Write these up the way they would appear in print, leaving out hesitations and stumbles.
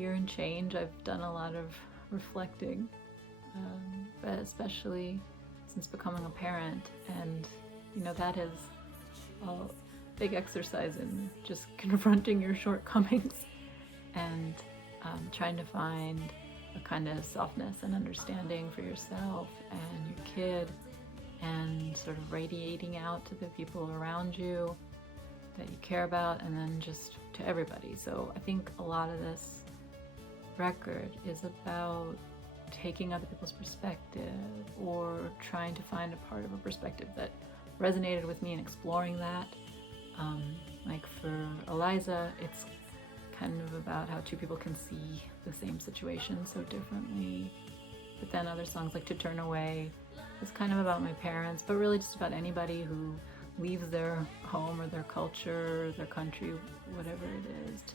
year and change, I've done a lot of reflecting, but especially since becoming a parent, and you know, that is a big exercise in just confronting your shortcomings and trying to find a kind of softness and understanding for yourself and your kid, and sort of radiating out to the people around you that you care about, and then just to everybody. So I think a lot of this record is about taking other people's perspective, or trying to find a part of a perspective that resonated with me and exploring that. Like for Eliza, it's kind of about how two people can see the same situation so differently. But then other songs like To Turn Away is kind of about my parents, but really just about anybody who leaves their home or their culture, their country, whatever it is, to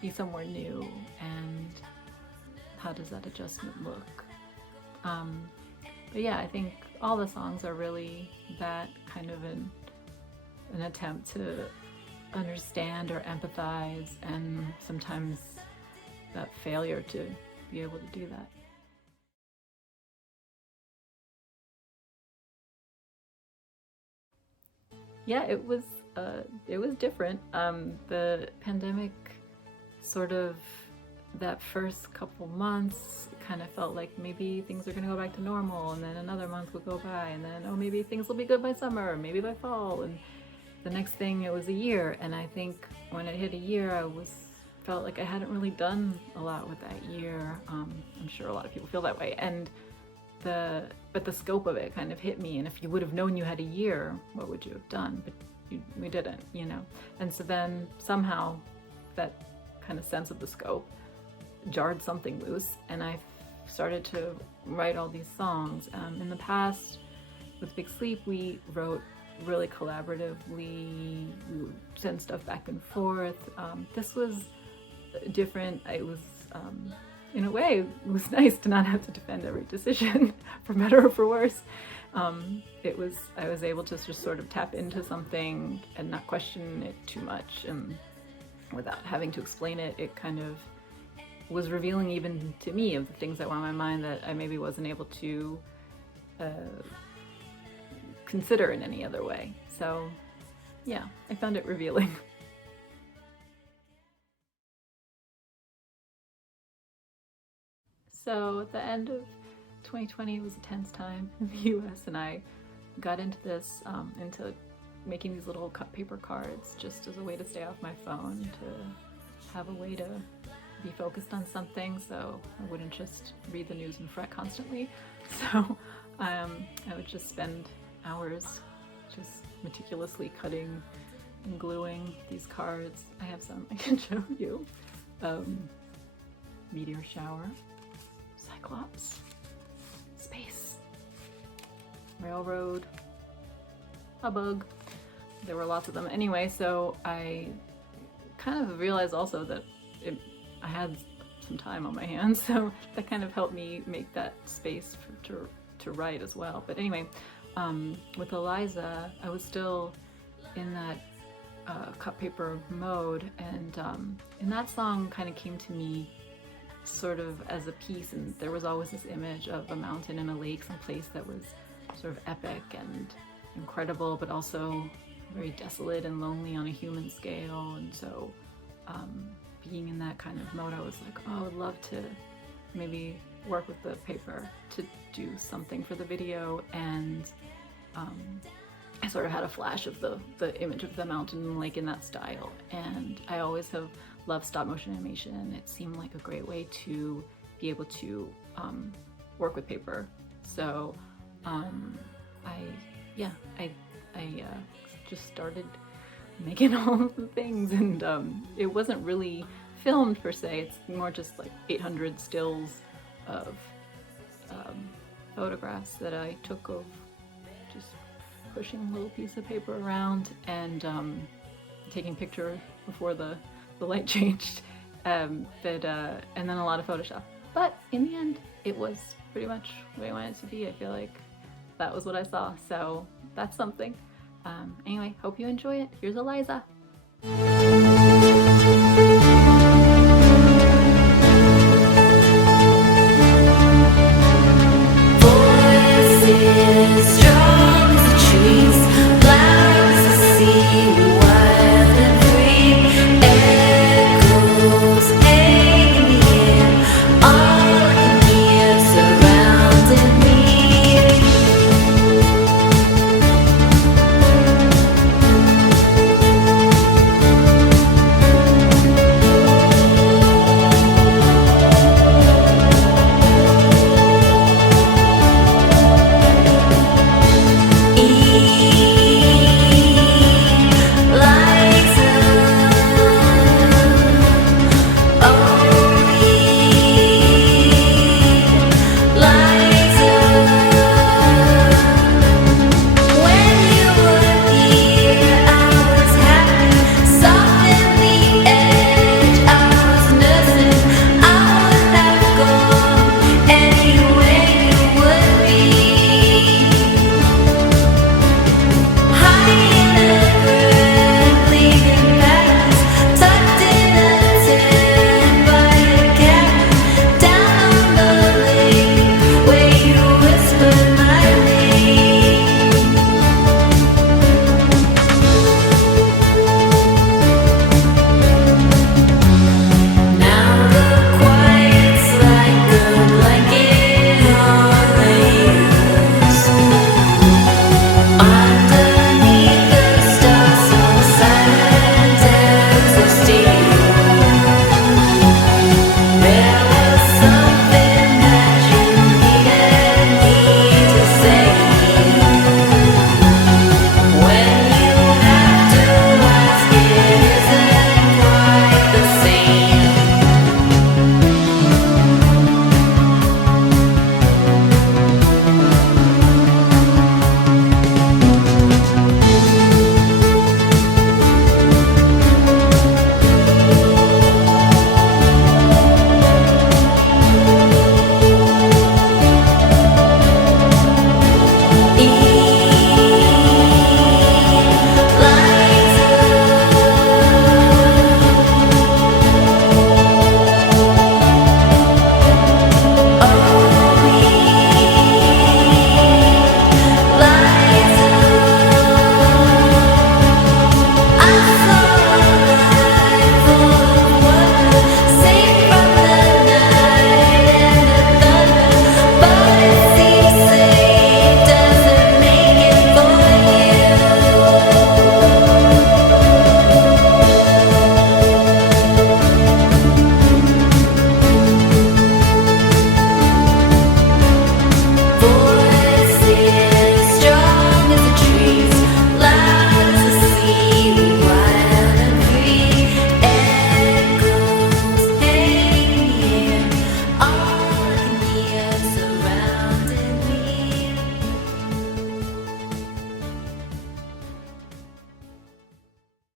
be somewhere new, and how does that adjustment look? But yeah, I think all the songs are really that kind of an attempt to understand or empathize, and sometimes that failure to be able to do that. Yeah, it was different. The pandemic, sort of that first couple months, kind of felt like maybe things are going to go back to normal, and then another month would go by, and then, oh, maybe things will be good by summer, maybe by fall, and the next thing it was a year. And I think when it hit a year, felt like I hadn't really done a lot with that year. I'm sure a lot of people feel that way, but the scope of it kind of hit me. And if you would have known you had a year, what would you have done? But we didn't, you know. And so then somehow that kind of sense of the scope jarred something loose, and I started to write all these songs. In the past, with Big Sleep, we wrote really collaboratively. We would send stuff back and forth. This was different. It was, in a way, it was nice to not have to defend every decision, for better or for worse. I was able to just sort of tap into something and not question it too much, and without having to explain it, it kind of was revealing even to me of the things that were on my mind that I maybe wasn't able to consider in any other way. So yeah, I found it revealing. So at the end of 2020 was a tense time in the US, and I got into into making these little cut paper cards just as a way to stay off my phone, to have a way to be focused on something, so I wouldn't just read the news and fret constantly. So I would just spend hours just meticulously cutting and gluing these cards. I have some I can show you. Meteor shower, Cyclops, space, railroad, a bug. There were lots of them. Anyway, so I kind of realized also that I had some time on my hands, so that kind of helped me make that space to write as well. But anyway, with Eliza, I was still in that cut paper mode, and that song kind of came to me sort of as a piece, and there was always this image of a mountain and a lake, some place that was sort of epic and incredible, but also very desolate and lonely on a human scale. And so being in that kind of mode, I was like, oh, I would love to maybe work with the paper to do something for the video. And I sort of had a flash of the image of the mountain and lake in that style. And I always have loved stop motion animation, and it seemed like a great way to be able to work with paper. So I just started making all of the things, and it wasn't really filmed per se. It's more just like 800 stills of photographs that I took of just pushing a little piece of paper around and taking picture before the light changed, and then a lot of Photoshop. But in the end, it was pretty much the way I wanted it to be. I feel like that was what I saw, so that's something. Anyway, hope you enjoy it. Here's Eliza.